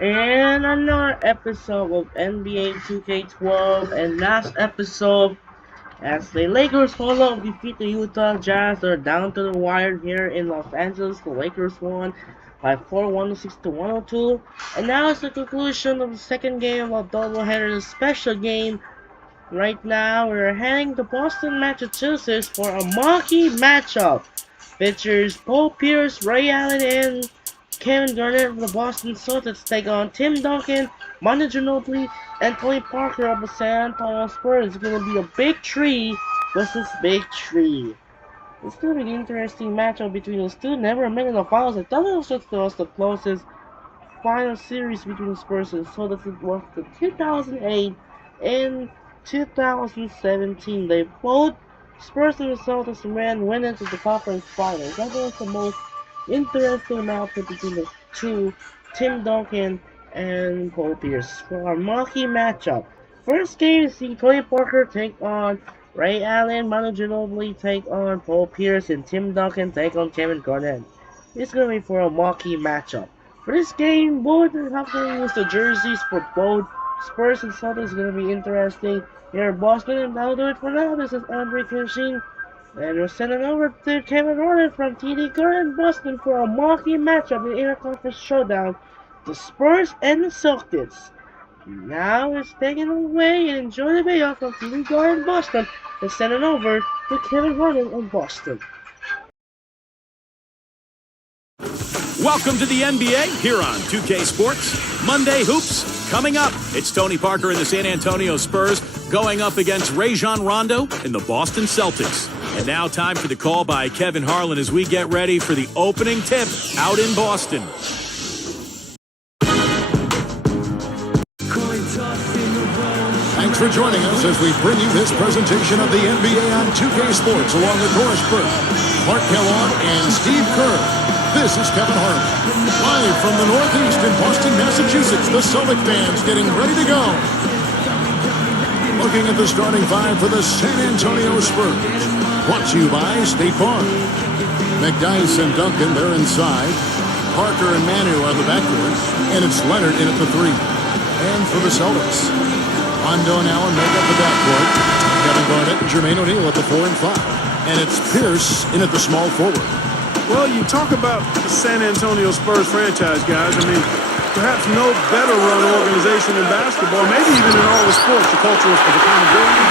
And another episode of NBA 2K12, and last episode as the Lakers follow defeat the Utah Jazz. They're down to the wire here in Los Angeles. The Lakers won by 4 106 to 102. And now it's the conclusion of the second game of a doubleheader, the special game. Right now we're heading to Boston, Massachusetts for a marquee matchup. Features Paul Pierce, Ray Allen, and Kevin Garnett of the Boston Celtics take on Tim Duncan, Manu Ginobili, and Tony Parker of the San Antonio Spurs. It's going to be a big tree versus big tree. It's going to be an interesting matchup between those two. Never met in the finals. I thought it was the closest final series between the Spurs and Celtics. It was the 2008 and 2017. They both Spurs and the Celtics went into the conference finals. That was the most interesting matchup between the two, Tim Duncan and Paul Pierce, for our marquee matchup. First game, see Tony Parker take on Ray Allen, Manu Ginobili take on Paul Pierce, and Tim Duncan take on Kevin Garnett. It's gonna be for a marquee matchup. For this game, both have to use the jerseys for both Spurs and Celtics. Is gonna be interesting here in Boston, and that'll do it for now. This is Andre Kinshin. And we're sending over to Kevin Harlan from TD Garden, Boston for a marquee matchup in the interconference showdown. The Spurs and the Celtics. Now it's taking away and enjoy the video from TD Garden, Boston, and sending over to Kevin Harlan in Boston. Welcome to the NBA here on 2K Sports. Monday Hoops coming up. It's Tony Parker and the San Antonio Spurs going up against Rajon Rondo and the Boston Celtics. And now time for the call by Kevin Harlan as we get ready for the opening tip out in Boston. Thanks for joining us as we bring you this presentation of the NBA on 2K Sports along with Doris Burke, Mark Kellogg, and Steve Kerr. This is Kevin Harlan, live from the Northeast in Boston, Massachusetts. The Celtic fans getting ready to go. Looking at the starting five for the San Antonio Spurs. Brought to you by State Farm. McDyess and Duncan, they're inside. Parker and Manu are the backcourt. And it's Leonard in at the three. And for the Celtics, Rondo and Allen make up the backcourt. Kevin Garnett and Jermaine O'Neal at the 4 and 5. And it's Pierce in at the small forward. Well, you talk about the San Antonio Spurs franchise, guys. I mean, perhaps no better run organization in basketball, maybe even in all the sports. The culture of accountability,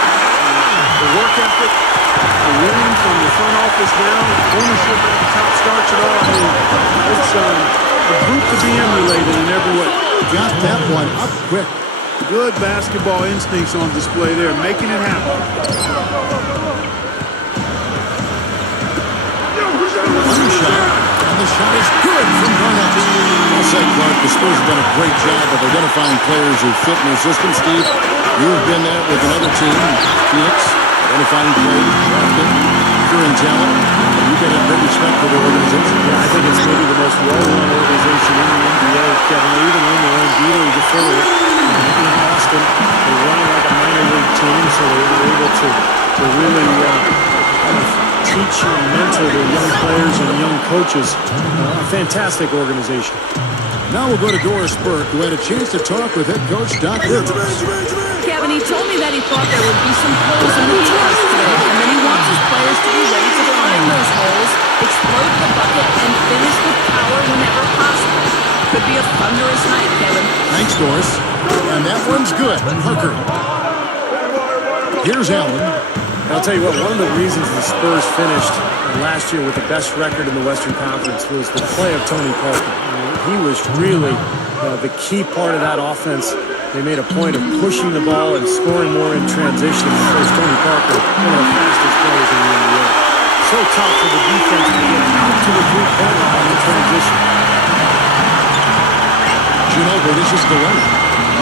the work ethic, the winning from the front office down, ownership at the top starts it all. I mean, it's a group to be emulated in every way. Got that one up quick. Good basketball instincts on display there, making it happen. And the shot is good from Garnett. I'll say, Clark, the Spurs have done a great job of identifying players who fit in their system. Steve, you've been there with another team, Phoenix, identifying players, drafting, securing talent. You've got a great respect for the organization. Yeah, I think it's maybe the most well-run organization in the NBA, Kevin. They even own their own D-League affiliate in Boston. They run it like a minor league team, so they were able to really kind of teach and mentor their young players and young coaches. A fantastic organization. Now we'll go to Doris Burke, who had a chance to talk with head coach Doc Rivers. Kevin, he told me that he thought there would be some holes in the defense today, and that he wants his players to be ready to find those holes, explode the bucket, and finish with power whenever possible. Could be a thunderous night, Kevin. Thanks, Doris. And that one's good. Parker. Here's Allen. I'll tell you what, one of the reasons the Spurs finished last year with the best record in the Western Conference was the play of Tony Parker. He was really the key part of that offense. They made a point of pushing the ball and scoring more in transition. Of course, Tony Parker, one of the fastest players in the NBA. So tough for the defense to get out to the three-point line in transition. Ginobili, this is the runner.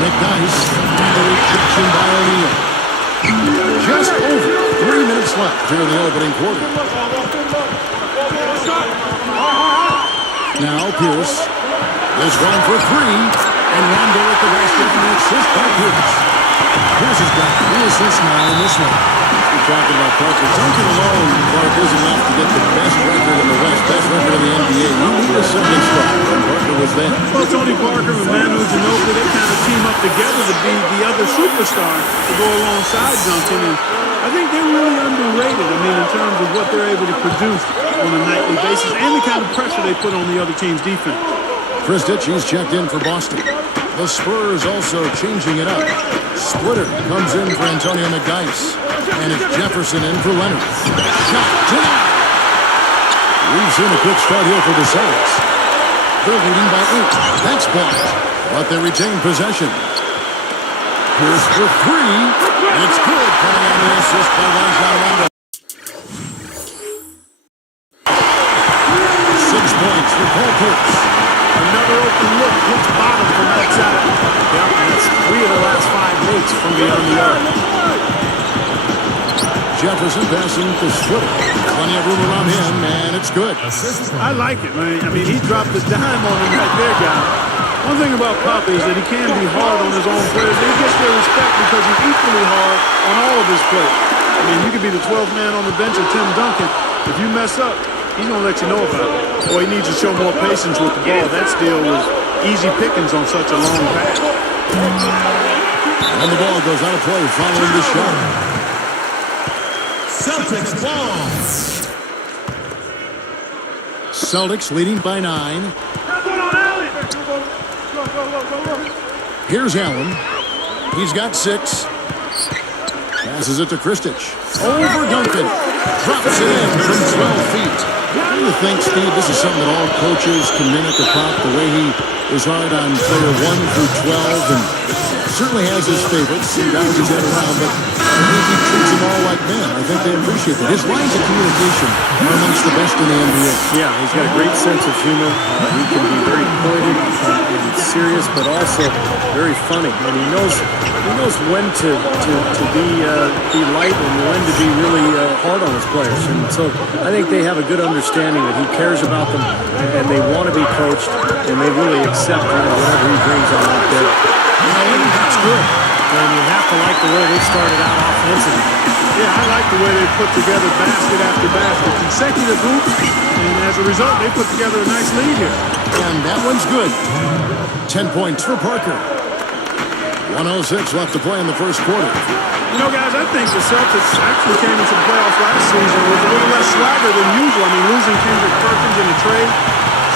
McDyess, the rejection by O'Neal. Just over 3 minutes left here in the opening quarter. Now Pierce is going for three, and Rondo at the basket and assist by Pierce. Pierce has got 3 assists now in this one. We're talking about Parker. Duncan alone, Clark, isn't enough to get the best record in the West, best record in the NBA. You need a second spot, and Parker was there. Well, Tony Parker and Manu Ginobili, they kind of team up together to be the other superstar to go alongside Duncan. And I think they're really underrated, I mean, in terms of what they're able to produce on a nightly basis and the kind of pressure they put on the other team's defense. Chris Ditchy's checked in for Boston. The Spurs also changing it up. Splitter comes in for Antonio McDyess. And it's Jefferson in for Leonard. Shot denied. We've seen a quick start here for the Celtics. They're leading by 8. That's blocked. But they retain possession. Here's for 3. And it's good. Coming on the assist by Rajon Rondo. 6 points for Paul Pierce. Another open look, hits bottom from outside. Yeah, that's 3 of the last 5 makes from beyond the arc. Jefferson passing to Splitter. Plenty of room around him, and it's good. I like it, man. I mean, he dropped the dime on him right there, guys. One thing about Papa is that he can be hard on his own players. He gets their respect because he's equally hard on all of his players. I mean, you could be the 12th man on the bench or Tim Duncan. If you mess up, he's going to let you know about it. Boy, he needs to show more patience with the ball. That steal was easy pickings on such a long pass. And the ball goes out of play following the shot. Celtics ball. Celtics leading by 9. Here's Allen. He's got 6. Passes it to Kristic. Over Duncan. Drops it in from 12 feet. What do you think, Steve? This is something that all coaches can mimic or pop, the way he is hard on player 1 through 12, and certainly has his favorites and guys who get around, but I think he treats them all like men. I think they appreciate that. His lines of communication are amongst the best in the NBA. Yeah, he's got a great sense of humor. He can be very pointed and serious, but also very funny. And he knows when to be light and when to be really hard on his players. And so I think they have a good understanding that he cares about them and they want to be coached and they really accept whatever he brings on out there. That's good. And you have to like the way they started out offensively. Yeah, I like the way they put together basket after basket, consecutive hoops, and as a result, they put together a nice lead here. And that one's good. 10 points for Parker. 1:06 left to play in the first quarter. You know, guys, I think the Celtics actually came into the playoffs last season with a little less swagger than usual. I mean, losing Kendrick Perkins in the trade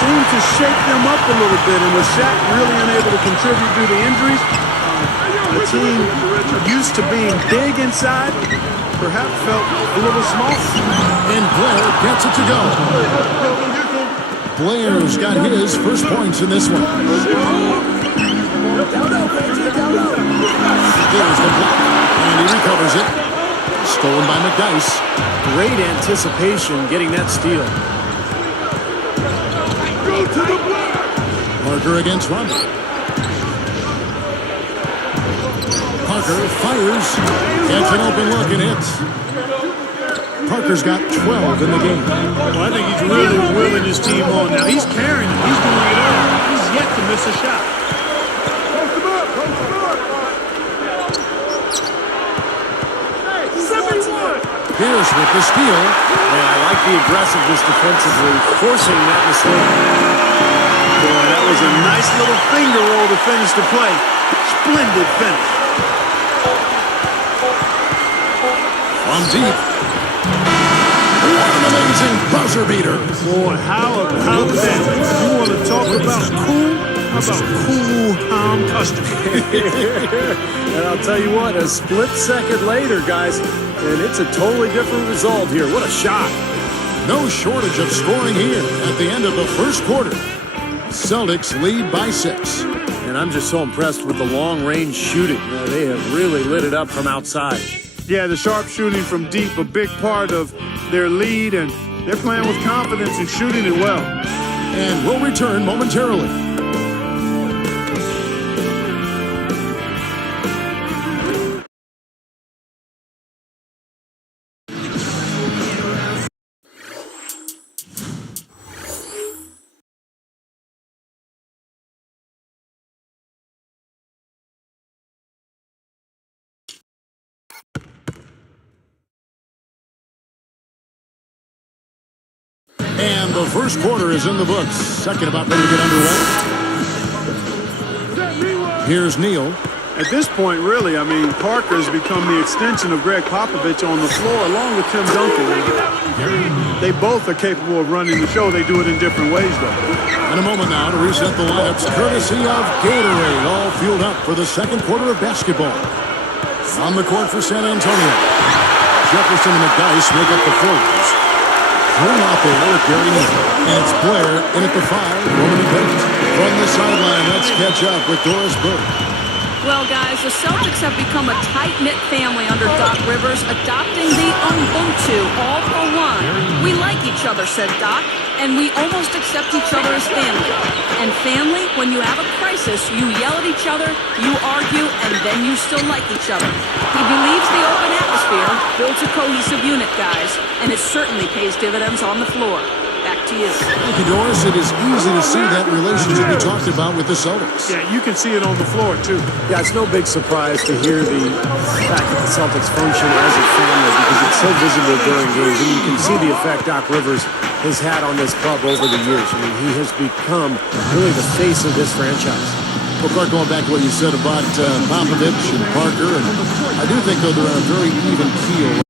seemed to shake them up a little bit, and with Shaq really unable to contribute due to injuries, the team used to being big inside perhaps felt a little small. And Blair gets it to go. Blair's got his first points in this one. There's the block, and he recovers it. Stolen by McDyess. Great anticipation getting that steal. Parker against Rondo. Parker fires, gets an open look and hits. Parker's got 12 in the game. Well, I think he's really willing his team on now. He's carrying it. He's doing it all. He's yet to miss a shot. Pierce with the steal. And I like the aggressiveness defensively, forcing that mistake. Boy, that was a nice little finger roll to finish the play. Splendid finish. From deep. What an amazing buzzer beater. Boy, how about that? You want to talk about cool? How about cool, calm custody? And I'll tell you what, a split second later, guys, and it's a totally different result here. What a shot. No shortage of scoring here at the end of the first quarter. Celtics lead by 6. And I'm just so impressed with the long-range shooting. They have really lit it up from outside. Yeah, the sharp shooting from deep, a big part of their lead, and they're playing with confidence and shooting it well. And we'll return momentarily. And the first quarter is in the books. Second about ready to get underway. Here's Neal. At this point, really, I mean, Parker has become the extension of Greg Popovich on the floor, along with Tim Duncan. They both are capable of running the show. They do it in different ways, though. In a moment now to reset the lineups, courtesy of Gatorade, all fueled up for the second quarter of basketball. On the court for San Antonio, Jefferson and McDyess make up the forwards. Three out there with Gary Neal. And it's Blair in at the 5, Roman Bennett. From the sideline, let's catch up with Doris Burke. Well, guys, the Celtics have become a tight-knit family under Doc Rivers, adopting the Ubuntu, all for one. We like each other, said Doc, and we almost accept each other as family. And family, when you have a crisis, you yell at each other, you argue, and then you still like each other. He believes the open atmosphere builds a cohesive unit, guys, and it certainly pays dividends on the floor. Back to you. Thank you, Doris. It is easy to see that relationship you talked about with the Celtics. Yeah, you can see it on the floor, too. Yeah, it's no big surprise to hear the fact that the Celtics function as a family because it's so visible during games. And you can see the effect Doc Rivers has had on this club over the years. I mean, he has become really the face of this franchise. Well, Clark, going back to what you said about Popovich and Parker, and I do think, though, they're on a very even keel.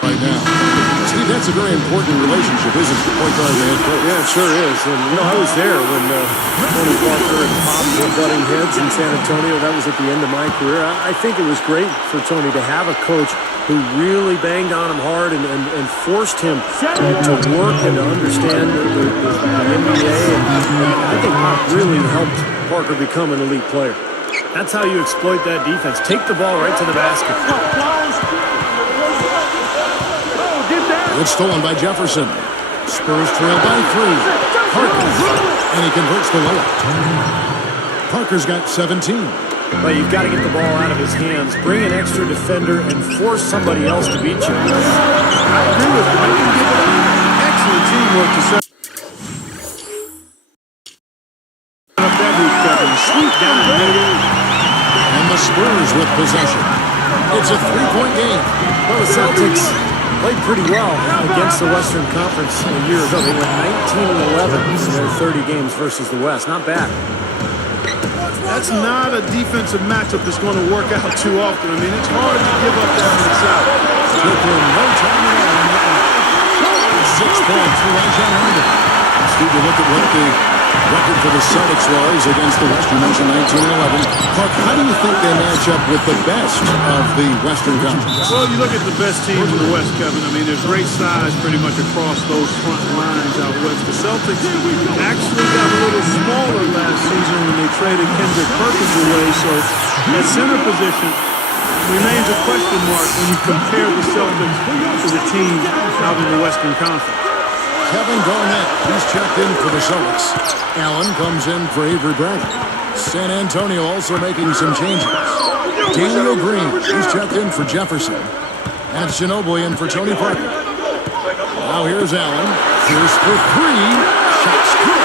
Right now. Steve, that's a very important relationship, isn't it? The point guard and the head coach. Yeah, it sure is. And, I was there when Tony Parker and Pop were butting heads in San Antonio. That was at the end of my career. I think it was great for Tony to have a coach who really banged on him hard and forced him to work and to understand the NBA. And I think Pop really helped Parker become an elite player. That's how you exploit that defense. Take the ball right to the basket. It's stolen by Jefferson. Spurs trail by 3. Parker. And he converts the layup. Parker's got 17. But you've got to get the ball out of his hands. Bring an extra defender and force somebody else to beat you. I agree with you. I didn't give it up. Excellent teamwork to set up that hoop, Kevin. Sweet down, baby. And the Spurs with possession. It's a 3-point game. Well, the Celtics played pretty well against the Western Conference a year ago. They went 19-11 in their 30 games versus the West. Not bad. That's not a defensive matchup that's going to work out too often. I mean, it's hard to give up that on the side. Took him no time at all. 6 points for Rajon Rondo. Steve, you look at what the record for the Celtics was against the West. You mentioned 19-11. Clark, how do you think they match up with the best of the Western Conference? Well, you look at the best teams in the West, Kevin. I mean, there's great size pretty much across those front lines out west. The Celtics actually got a little smaller last season when they traded Kendrick Perkins away. So that center position remains a question mark when you compare the Celtics to the team out in the Western Conference. Kevin Garnett, he's checked in for the Celtics. Allen comes in for Avery Bradley. San Antonio also making some changes. Daniel Green, he's checked in for Jefferson. And Ginobili in for Tony Parker. Now here's Allen. Here's for 3. Shots good.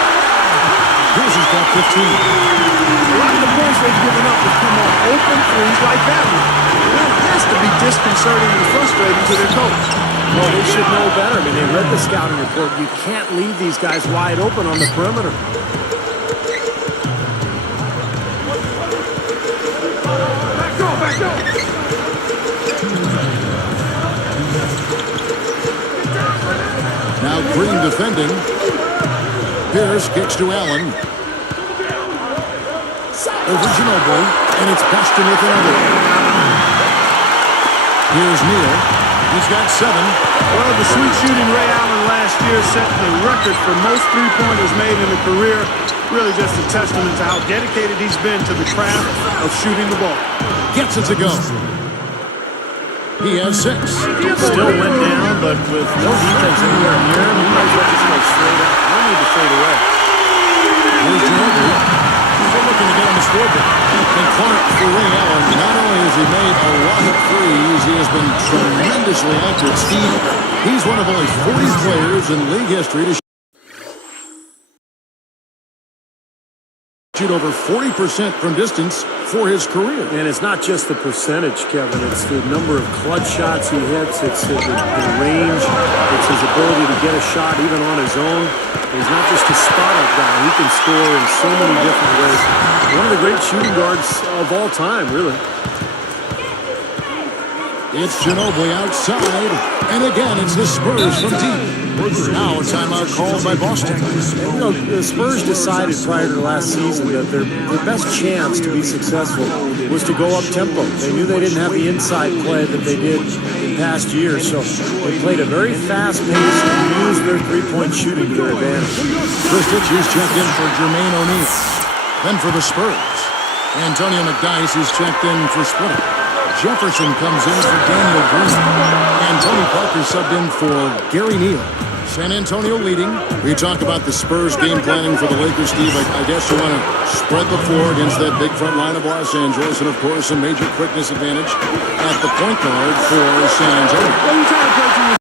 Here's his got 15. A lot of the points they've given up have come on open threes like that one. That has to be disconcerting and frustrating to their coach. Well, they should know better. I mean, they read the scouting report. You can't leave these guys wide open on the perimeter. Back go! Now Green defending. Pierce kicks to Allen. Over Ginobili, and it's Boston with another. Here's Neal. He's got 7. Well, the sweet shooting Ray Allen last year set the record for most three-pointers made in a career. Really just a testament to how dedicated he's been to the craft of shooting the ball. Gets it to go. He has 6. Still went down, but with no defense anywhere near him, he might as well just go straight up. No need to fade away. Here's Ginobili. Still looking to get on the scoreboard. And Clark for Ray Allen, not only has he made a lot of threes, he has been tremendously accurate. Steve, he's one of only 40 players in league history to shoot over 40% from distance for his career. And it's not just the percentage, Kevin. It's the number of clutch shots he hits. It's the range. It's his ability to get a shot even on his own. He's not just a spot-up guy. He can score in so many different ways. One of the great shooting guards of all time, really. It's Ginobili outside, and again it's the Spurs from deep. Now a timeout called by Boston. And, you know, the Spurs decided prior to last season that their best chance to be successful was to go up-tempo. They knew they didn't have the inside play that they did in past years, so they played a very fast pace and used their three-point shooting to their advantage. First pitcher's checked in for Jermaine O'Neal. Then for the Spurs, Antonio McDyess is checked in for Splitter. Jefferson comes in for Daniel Green. And Tony Parker subbed in for Gary Neal. San Antonio leading. We talk about the Spurs game planning for the Lakers, Steve. I guess you want to spread the floor against that big front line of Los Angeles. And, of course, a major quickness advantage at the point guard for San Antonio. Well, you try to play to your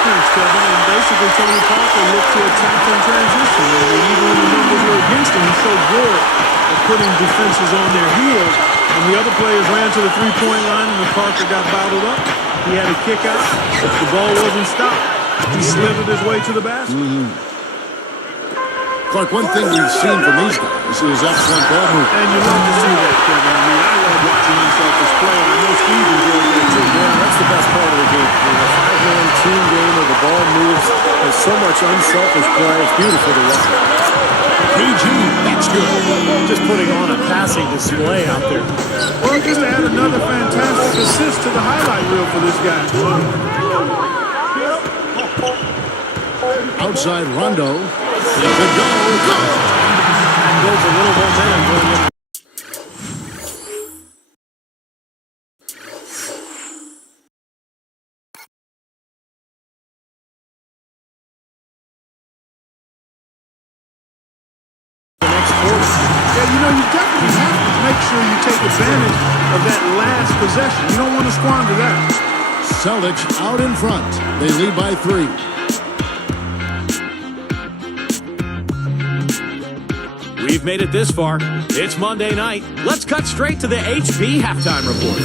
strengths, Kevin, and basically Tony Parker looked to attack in transition. And even when the numbers were against him, he's so good at putting defenses on their heels. And the other players ran to the three-point line, and Parker got bottled up. He had a kick out. If the ball wasn't stopped, he slithered his way to the basket. Clark, one thing we've seen from these guys is excellent ball movement. And you love to see that, Kevin. I mean, I love watching these Celtics play, and I know Steve enjoys that too. Yeah, that's the best part of the game. You know, a five-man team game where the ball moves. There's so much unselfish play. It's beautiful to watch. PG, that's good. Just putting on a passing display out there. Well, just to add another fantastic assist to the highlight reel for this guy. Outside Rondo. It could go. And builds a little momentum going into the next quarter. Yeah, you know, you definitely have to make sure you take advantage of that last possession. You don't want to squander that. Celtics out in front. They lead by 3. We've made it this far. It's Monday night. Let's cut straight to the HP halftime report.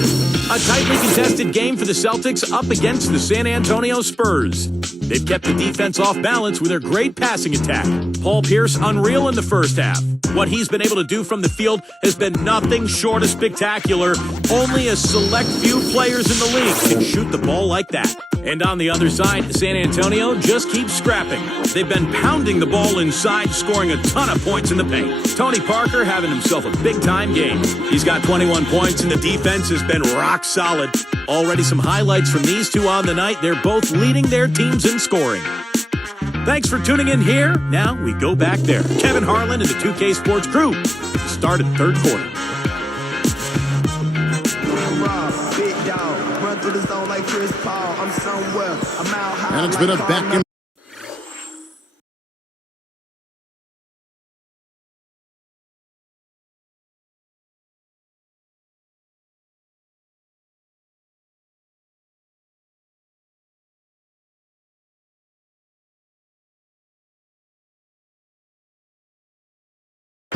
A tightly contested game for the Celtics up against the San Antonio Spurs. They've kept the defense off balance with their great passing attack. Paul Pierce unreal in the first half. What he's been able to do from the field has been nothing short of spectacular. Only a select few players in the league can shoot the ball like that. And on the other side, San Antonio just keeps scrapping. They've been pounding the ball inside, scoring a ton of points in the paint. Tony Parker having himself a big-time game. He's got 21 points, and the defense has been rock solid. Already some highlights from these two on the night. They're both leading their teams in scoring. Thanks for tuning in here. Now we go back there. Kevin Harlan and the 2K Sports crew started third quarter. And it's been a back and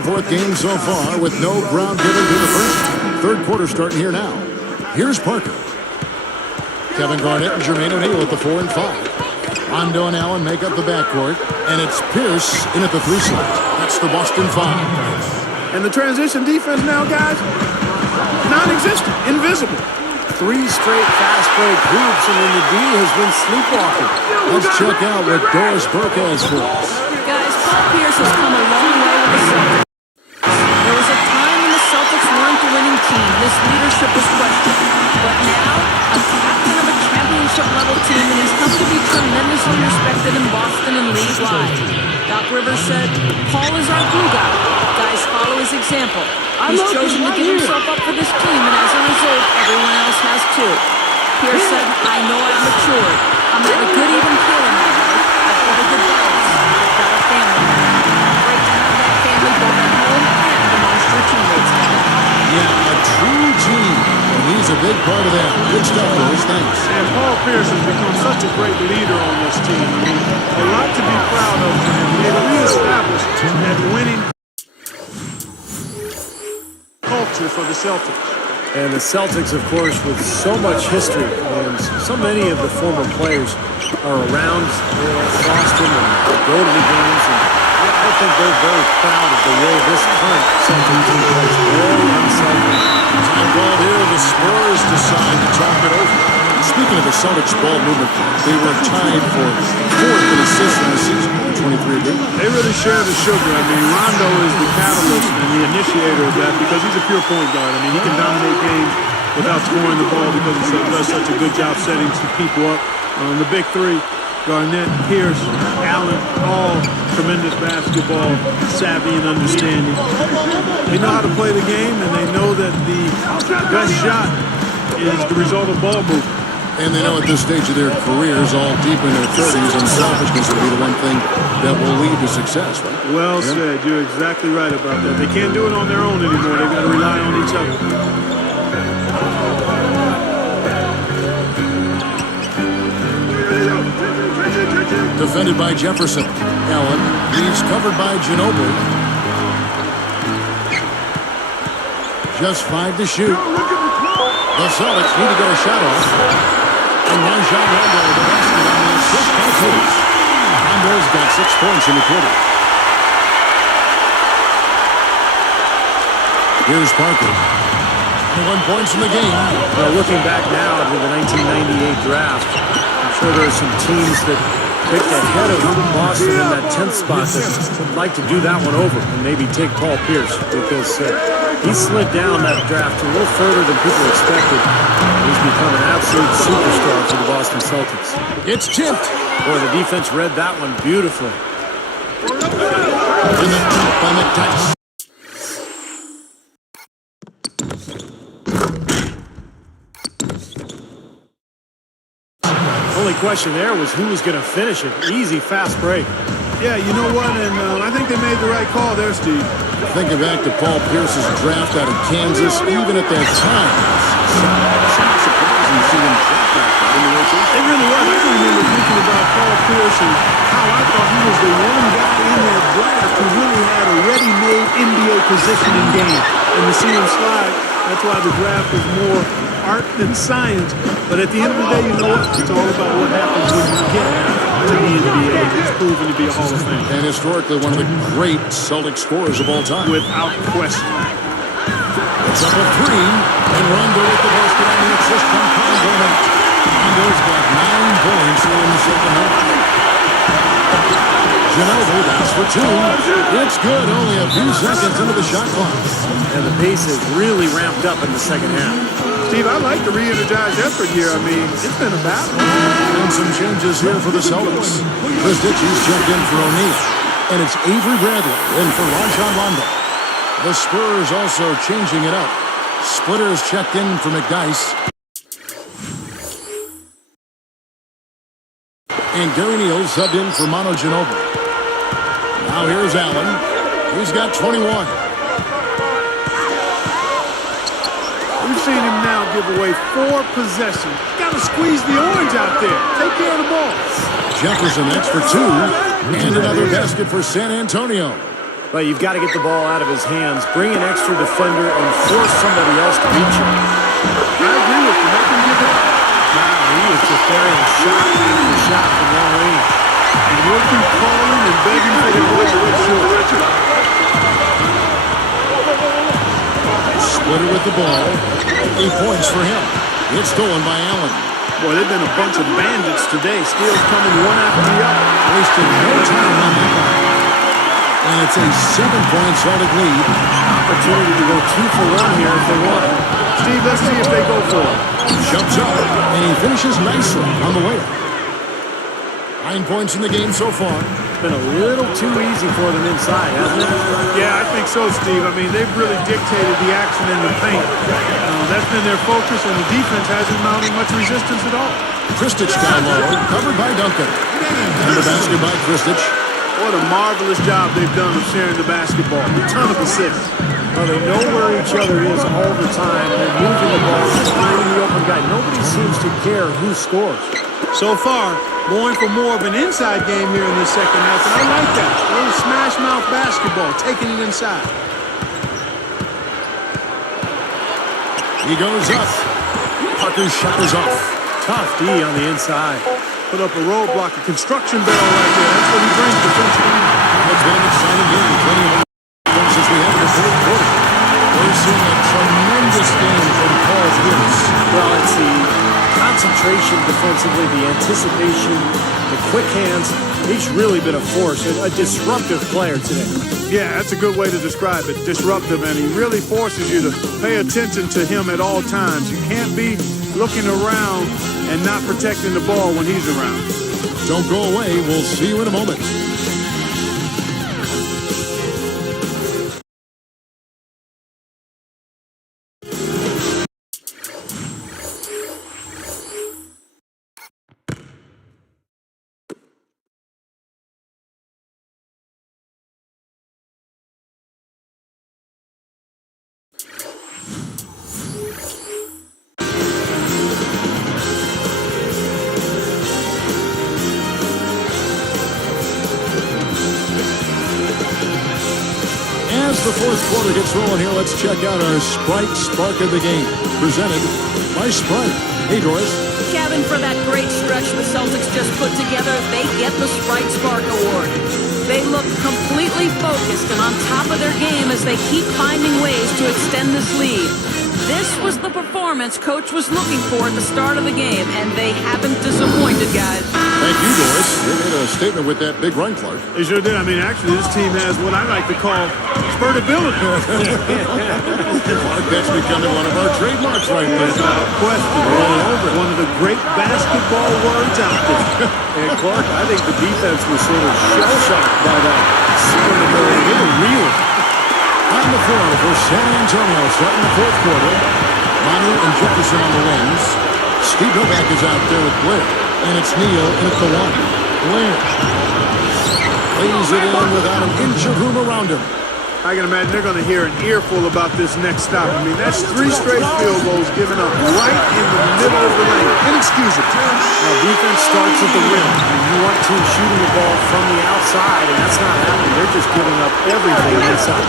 fourth game so far with no ground given to the first. Third quarter starting here now. Here's Parker. Kevin Garnett and Jermaine O'Neal at the 4 and 5. Rondo and Allen make up the backcourt, and it's Pierce in at the 3 slot. That's the Boston 5. And the transition defense now, guys, non-existent, invisible. 3 straight fast break hoops, and then the D has been sleepwalking. Let's check out what Doris Burke has for us. Guys, Paul Pierce has come a long way with the Celtics. There was a time when the Celtics weren't the winning team. This leadership was questioned. But now, a captain of a championship-level team, and he's come to be tremendously respected in Boston and league-wide. Doc Rivers said, Paul is our glue guy. Guys, follow his example. He's chosen to give himself up for this team, and as a result, everyone else has too. Pierce said, I know I've matured. I'm not a good even kid in my life. I've got a good balance. I've got a family. Great to have that family both at home and amongst your teammates. Yeah, a true team. And he's a big part of that. Good stuff, Doris. Thanks. And Paul Paul Pierce has become such a great leader on this team. I mean, a lot to be proud of for him. They've reestablished that winning culture for the Celtics. And the Celtics, of course, with so much history, and so many of the former players are around Boston and go to the games. And I think they're very proud of the way this current Celtic team plays. Very unselfish. Time ball here. The Spurs decide to talk it over. Speaking of the Celtics ball movement, they were tied for fourth in assists in the season. 23 again. They really share the sugar. I mean, Rondo is the catalyst and the initiator of that because he's a pure point guard. I mean, he can dominate games without scoring the ball because he does such a good job setting some people up. The big three, Garnett, Pierce, Allen, all tremendous basketball savvy and understanding. They know how to play the game, and they know that the best shot is the result of ball movement. And they know at this stage of their careers, all deep in their 30s, and selfishness will be the one thing that will lead to success, right? Well said. You're exactly right about that. They can't do it on their own anymore. They've got to rely on each other. Defended by Jefferson. Allen, he's covered by Ginobili. Just 5 to shoot. The Celtics need to get a shot off. And Rajon Rondo with the basket on the assist by Pierce. Rondo's got 6 points in the quarter. Here's Parker. 21 points in the game. Well, looking back now to the 1998 draft, I'm sure there are some teams that picked ahead of Boston in that 10th spot that would like to do that one over and maybe take Paul Pierce because he slid down that draft a little further than people expected. He's become an absolute superstar for the Boston Celtics. It's tipped. Boy, the defense read that one beautifully. And the top by McDyess. Only question there was who was going to finish it. Easy, fast break. Yeah, you know what? And I think they made the right call there, Steve. Thinking back to Paul Pierce's draft out of Kansas, even at that time, surprising seeing him drop back in the rotation. It really was. I can remember thinking about Paul Pierce and how I thought he was the one guy in that draft who really had a ready-made NBA positioning game. And to see him slide, that's why the draft is more art than science. But at the end of the day, you know what? It's all about what happens when you get to the NBA. He's proven to be a Hall of Fame. And historically, one of the great Celtic scorers of all time. Without question. It's up a 3, and Rondo with the basket on the assist from Garnett. Rondo's got 9 points here in the second half. Ginobili that's for 2. It's good, only a few seconds into the shot clock. And the pace has really ramped up in the second half. Steve, I like the re-energized effort here. I mean, it's been a battle. And some changes here for the Celtics. Christitchi's checked in for O'Neal. And it's Avery Bradley in for Rajon Rondo. The Spurs also changing it up. Splitter's checked in for McDyess. And Gary Neal subbed in for Manu Ginobili. Now here's Allen. He's got 21. We've seen him now give away 4 possessions. Got to squeeze the orange out there. Take care of the ball. Jefferson next for 2. And another basket for San Antonio. But you've got to get the ball out of his hands, bring an extra defender, and force somebody else to reach him. I agree with you. Make him give it up. Wow, he was just burying shot after shot from long range. And we'll keep calling and begging for the Richard. Splitter with the ball. 8 points for him. It's stolen by Allen. Boy, they've been a bunch of bandits today. Steals coming one after the other. Wasting no time on that one. And it's a 7-point Celtic lead. Opportunity to go 2 for 1 here if they want it. Steve, let's see if they go for it. Jumps up, and he finishes nicely on the layup. 9 points in the game so far. It's been a little too easy for them inside, hasn't it? Yeah, I think so, Steve. I mean, they've really dictated the action in the paint. That's been their focus, and the defense hasn't mounted much resistance at all. Kristich down low, covered by Duncan. And the basket by Kristich. What a marvelous job they've done of sharing the basketball. A ton of assists. Well, they know where each other is all the time, and they're moving the ball and finding the open guy. Nobody seems to care who scores. So far, going for more of an inside game here in the second half, and I like that. A little smash mouth basketball, taking it inside. He goes up. Parker's shot is off. Tough D on the inside. Put up a roadblock, a construction barrel right there. That's what he brings defensively. It's been an exciting game. 20 since we have the fourth quarter. We're seeing a tremendous game from Paul Pierce. Well, it's the concentration defensively, the anticipation, the quick hands. He's really been a force, a disruptive player today. Yeah, that's a good way to describe it. Disruptive, and he really forces you to pay attention to him at all times. You can't be looking around and not protecting the ball when he's around. Don't go away. We'll see you in a moment. As the fourth quarter gets rolling here, let's check out our Sprite Spark of the Game, presented by Sprite. Hey, Doris. Kevin, for that great stretch the Celtics just put together, they get the Sprite Spark Award. They look completely focused and on top of their game as they keep finding ways to extend this lead. This was the performance Coach was looking for at the start of the game, and they haven't disappointed, guys. Thank you, Doris. They made a statement with that big run, Clark. They sure did. I mean, actually, this team has what I like to call spurtability. Clark, that's becoming one of our trademarks right now. Without question. One of the great basketball words out there. And Clark, I think the defense was sort of shell-shocked by that. Seeing the goal, they were reeling. On the floor for San Antonio, starting the fourth quarter. Manu and Jefferson on the wings. Steve Novak is out there with Blair. And it's Neal in at the one. Blair lays it in without an inch of room around him. I can imagine they're going to hear an earful about this next stop. I mean, that's 3 straight field goals given up right in the middle of the lane. Inexcusable. Now, defense starts at the rim. You want teams shooting the ball from the outside, and that's not happening. They're just giving up everything inside.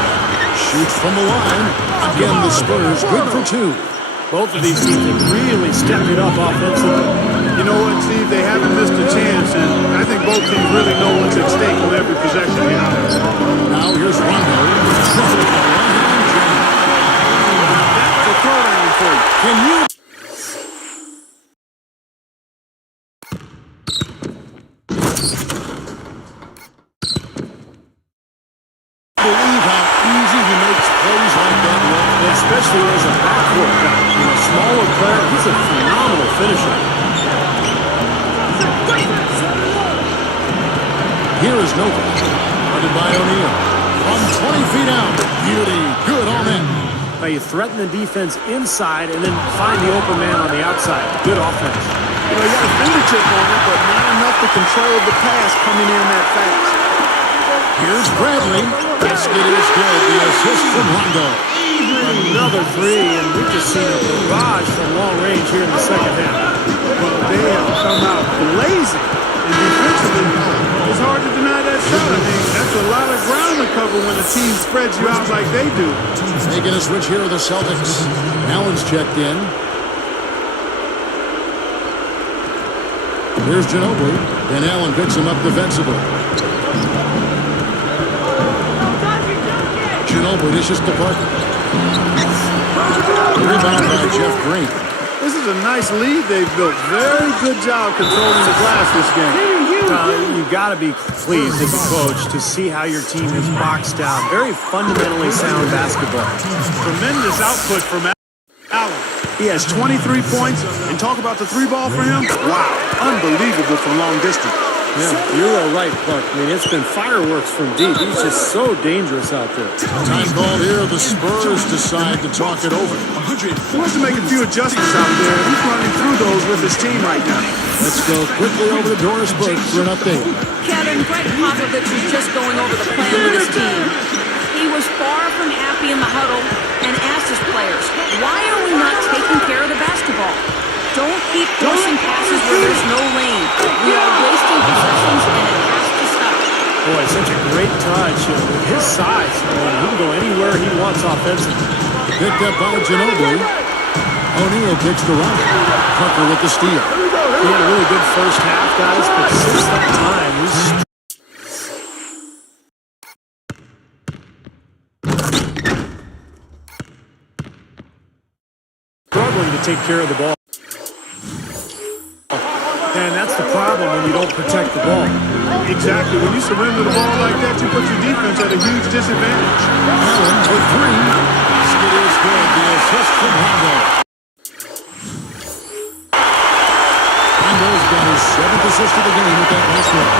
Shoots from the line. Again, the Spurs good for 2. Both of these teams have really stepped it up offensively. You know what, Steve? They haven't missed a chance, and I think both teams really know what's at stake on every possession here. Now here's Rondo. That's a throwdown for you. Can you believe how easy he makes plays like that look? Especially as a backcourt guy. Smaller player, he's a phenomenal finisher. Here is Novak. Guarded by O'Neal. From 20 feet out. Beauty. Good on that. Now you threaten the defense inside and then find the open man on the outside. Good offense. You know, he got a fingertip on it, but not enough to control the pass coming in that fast. Here's Bradley. Basket is good. The assist from Rondo. Another 3, and we've just seen a barrage from long range here in the second half. Well, they have come out blazing, and defensively, it's hard to deny that shot. I mean, that's a lot of ground to cover when a team spreads you out like they do. Making a switch here with the Celtics. Allen's checked in. Here's Ginobili. And Allen picks him up defensively. Ginobili dishes to Parker. Rebound by Jeff Green. This is a nice lead they've built. Very good job controlling the glass this game. You've got to be pleased as a coach to see how your team is boxed out. Very fundamentally sound basketball. Tremendous output from Allen. He has 23 points, and talk about the 3-ball for him. Wow, unbelievable from long distance. Yeah, you're right, Clark. I mean, it's been fireworks from deep. He's just so dangerous out there. Time called here. The Spurs decide to talk it over. He wants to make a few adjustments out there. He's running through those with his team right now. Let's go quickly over to Doris Burke for an update. Kevin, Greg Popovich was just weren't happy in the huddle and asked his players, why are we not taking care of the basketball? Don't keep forcing passes where there's no lane. We are wasting possessions and it has to stop. Boy, such a great touch. With his size, he can go anywhere he wants offensively. Picked up by Ginobili. O'Neal kicks to Rondo. Parker with the steal. He had a really good first half, guys, but since that time, he's struggling to take care of the ball. And that's the problem when you don't protect the ball. Exactly. When you surrender the ball like that, you put your defense at a huge disadvantage. Allen for three. Skid is good. The assist from Rondo. Rondo's got his 7th assist of the game with that last one.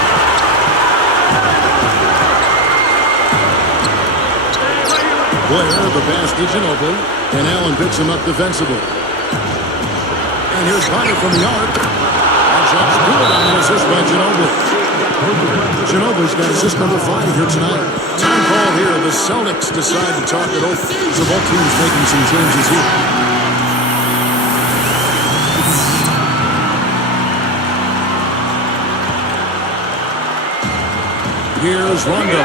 Blair, the pass to Ginobili, and Allen picks him up defensively. And here's Potter from the arc. And shot's good on the assist by Ginobili. Ginobili's got assist number 5 here tonight. Time call here. The Celtics decide to talk it over. So both teams making some changes here. Here's Rondo.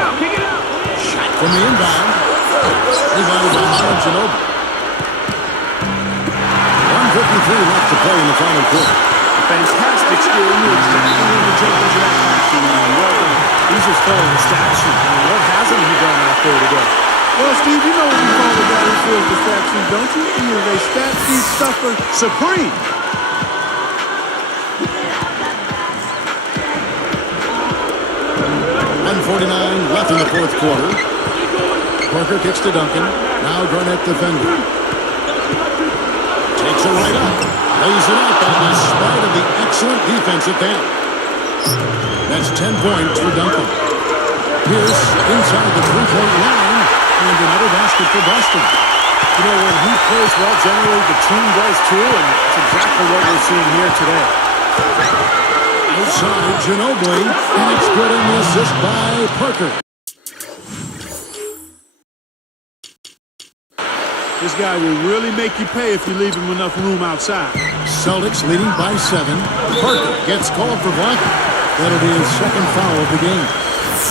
Shot from the inbound. Rebounded by Manu Ginobili. 1:53 left to play in the final quarter. Fantastic skill. You knew exactly when to jump into that passing lane. Well done. He's just filling the stat sheet. What hasn't he done out there today? Well, Steve, you know what we call the guy who fills the stat sheet, don't you? He is a stat sheet stuffer supreme. .49 left in the fourth quarter. Parker kicks to Duncan. Now Garnett defending. Takes it right up. Lays it up in spite of the excellent defense at that. That's 10 points for Duncan. Pierce inside the three-point line. And another basket for Boston. You know, when he plays well, generally the team does too, and it's exactly what we're seeing here today. Outside Ginobili, and it's good in the assist by Parker. This guy will really make you pay if you leave him enough room outside. Celtics leading by 7. Parker gets called for blocking. That'll be his second foul of the game.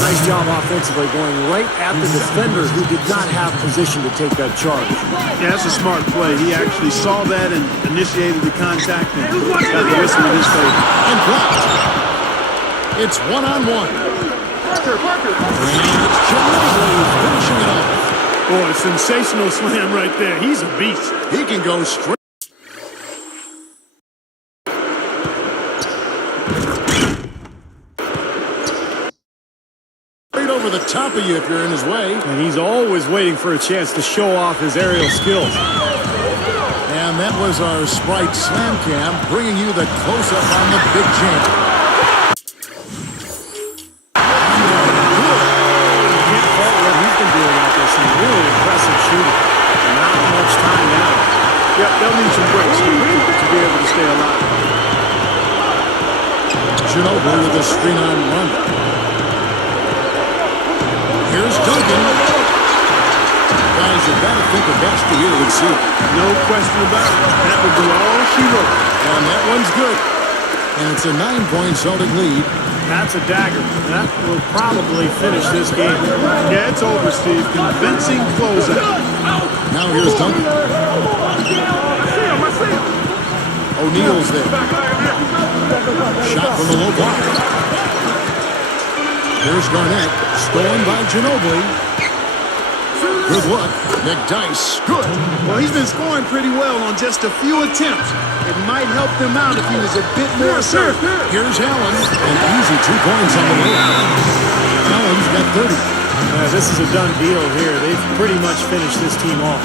Nice job offensively, going right at the defender who did not have position to take that charge. Yeah, that's a smart play. He actually saw that and initiated the contact and got the whistle in his favor. And blocked. It's one-on-one. And it's Ginobili finishing it off. Boy, sensational slam right there. He's a beast. He can go straight. Over the top of you if you're in his way. And he's always waiting for a chance to show off his aerial skills. And that was our Sprite Slam Cam, bringing you the close-up on the big champ. Can't fault what he's been doing out there. Some really impressive shooting. Not much time now. Yep, they'll need some breaks to be able to stay alive. Ginobili with a screen on run. Here's Duncan. Guys, you've got to think the best to hear would see it. No question about it. That would be all she wrote. And that one's good. And it's a 9-point Celtic lead. That's a dagger. That will probably finish this game. Yeah, it's over, Steve. Convincing closeout. Now here's Duncan. O'Neal's there. Shot from the low block. Here's Garnett, stolen by Ginobili. Good look. McDice, good. Well, he's been scoring pretty well on just a few attempts. It might help them out if he was a bit more assertive. Here's Allen, an easy 2 points on the way. Allen's got 30. This is a done deal here. They've pretty much finished this team off.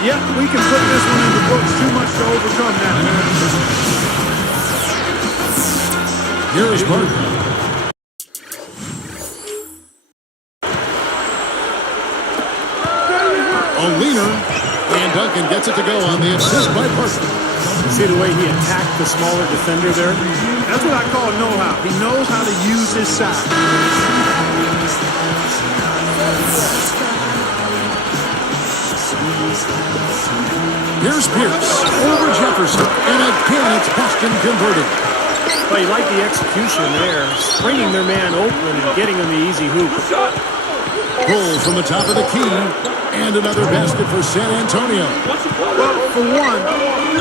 Yep, we can put this one in the books. Too much to overcome now. Here's Parker. Leaner, and Duncan gets it to go on the assist by Parker. See the way he attacked the smaller defender there? That's what I call know-how. He knows how to use his size. Here's Pierce over Jefferson, and again it's Boston converted. Well, you like the execution there, springing their man open and getting him the easy hoop. Pull from the top of the key, and another basket for San Antonio. Well, for one,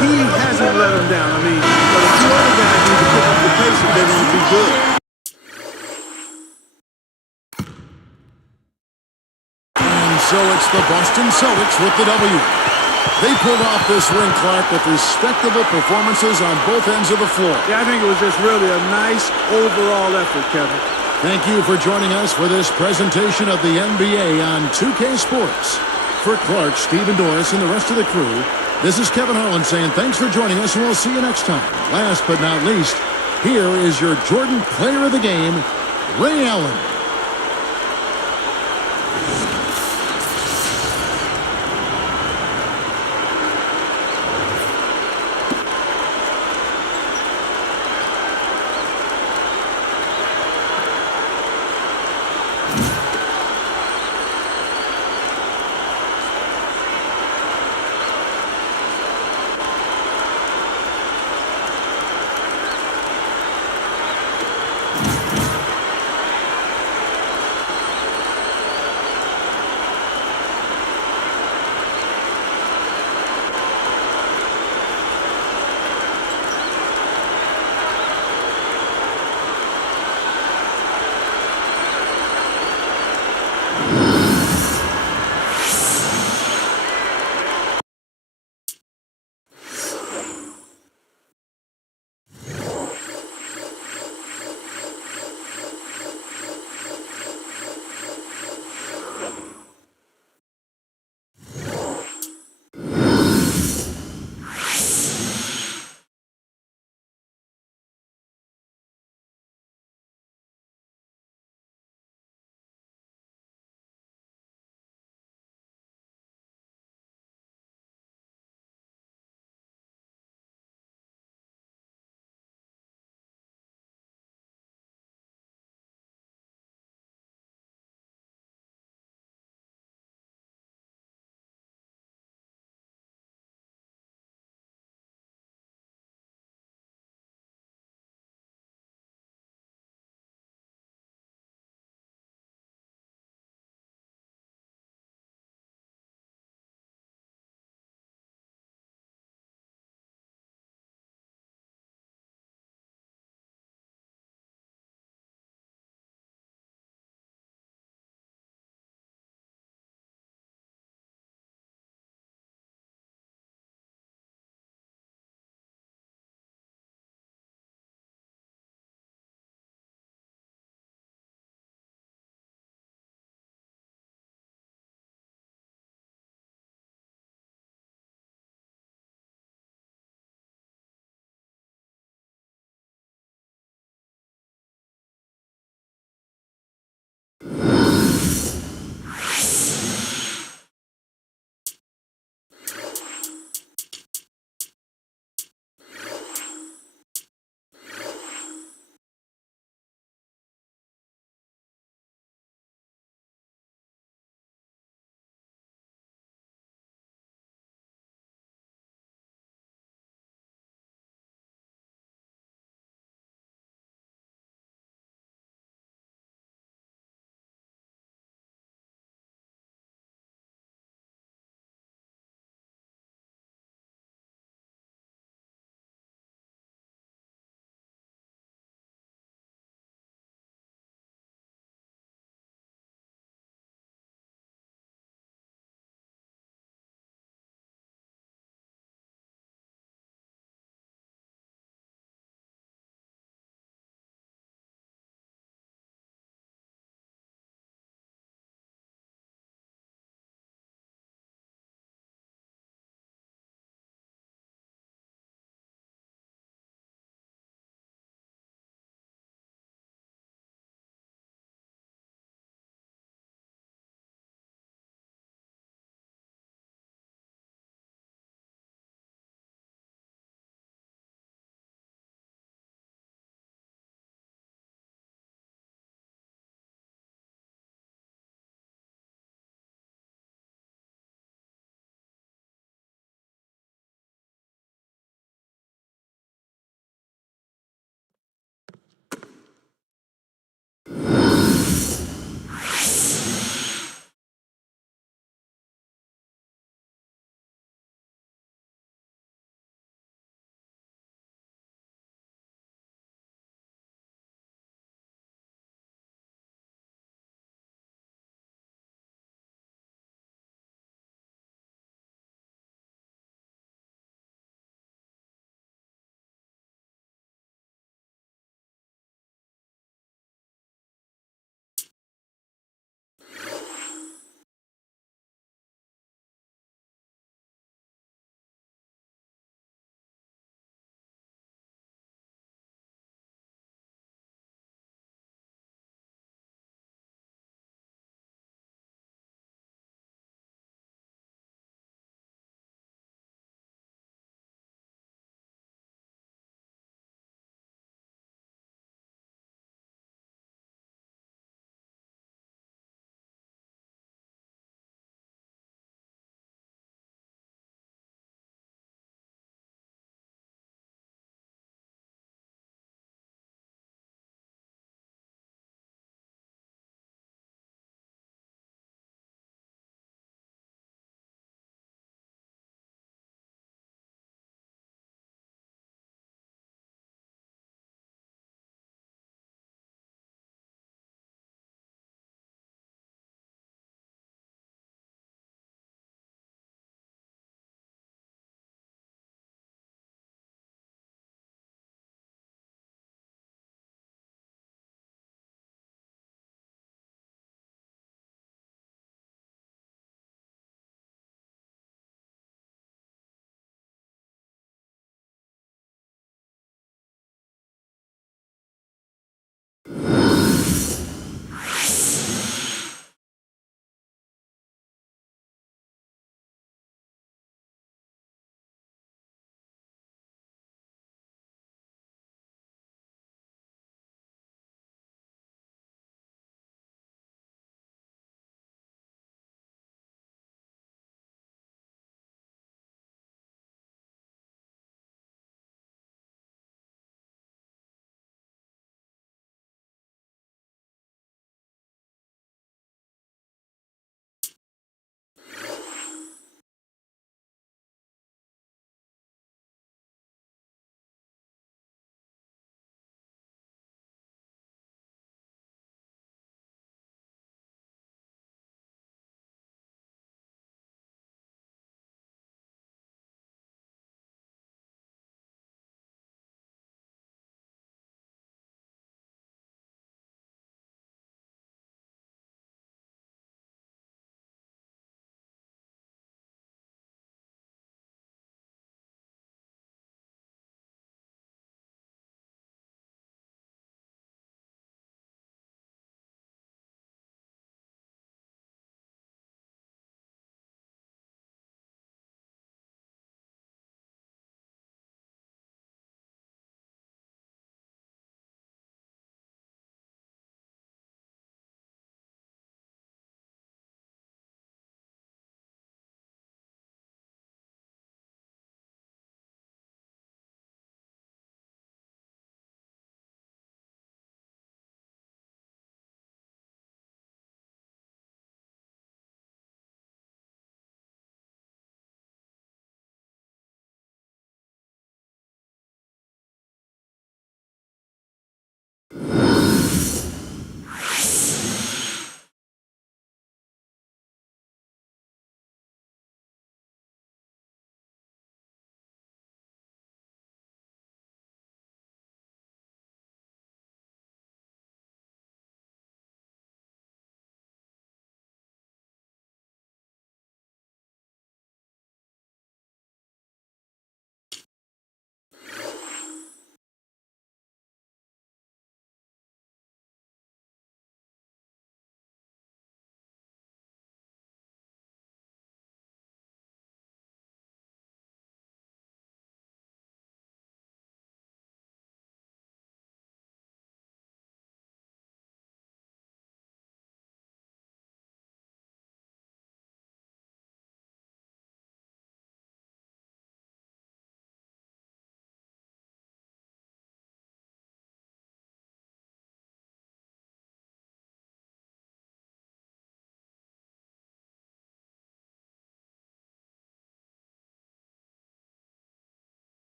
he hasn't let them down. I mean, but a few other guys need to pick up the pace if they want to be good. And so it's the Boston Celtics with the W. They pulled off this win, Clark, with respectable performances on both ends of the floor. Yeah, I think it was just really a nice overall effort, Kevin. Thank you for joining us for this presentation of the NBA on 2K Sports. For Clark, Stephen Doris, and the rest of the crew, this is Kevin Harlan saying thanks for joining us, and we'll see you next time. Last but not least, here is your Jordan Player of the Game, Ray Allen.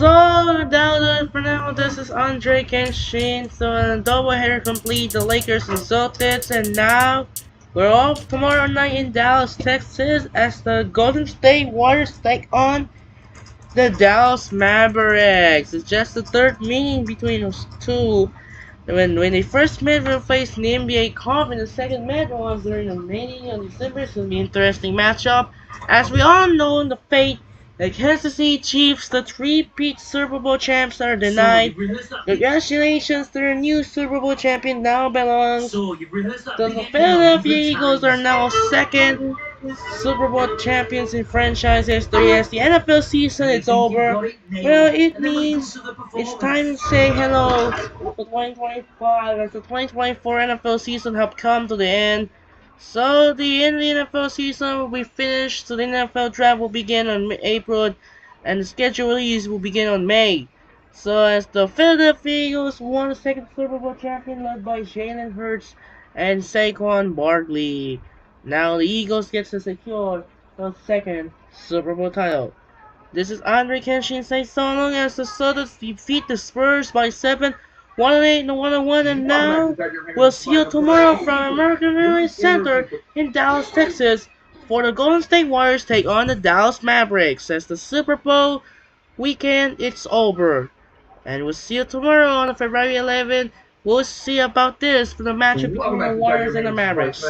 So that'll do it for now. This is Andre Kenshin. So a doubleheader complete the Lakers and Celtics, and now we're off tomorrow night in Dallas, Texas, as the Golden State Warriors take on the Dallas Mavericks. It's just the third meeting between those two. When they first met, we faced in the NBA Cup, and the second match was during the meeting of December. So it'll be an interesting matchup. As we all know, the fate the Kansas City Chiefs, the three-peat Super Bowl champs, are denied. Congratulations to the new Super Bowl champion now belongs. The Philadelphia Eagles are now second Super Bowl champions in franchise history. As the NFL season is over, well, it means it's time to say hello to 2025 as the 2024 NFL season have come to the end. So the end of the NFL season will be finished, so the NFL draft will begin on April, and the schedule release will begin on May. So as the Philadelphia Eagles won the second Super Bowl champion led by Jalen Hurts and Saquon Barkley. Now the Eagles get to secure the second Super Bowl title. This is Andre Kenshin say so long as the Celtics defeat the Spurs by 7, 1-8 and 1-1, and now we'll see you tomorrow from American Airlines Center in Dallas, Texas, for the Golden State Warriors take on the Dallas Mavericks as the Super Bowl weekend it's over. And we'll see you tomorrow on February 11th. We'll see about this for the matchup between the Warriors and the Mavericks.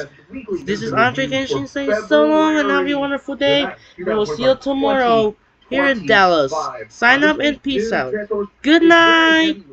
This is Andre Kenshin saying so long and have a wonderful day. And we'll see you tomorrow here in Dallas. Sign up and peace out. Good night.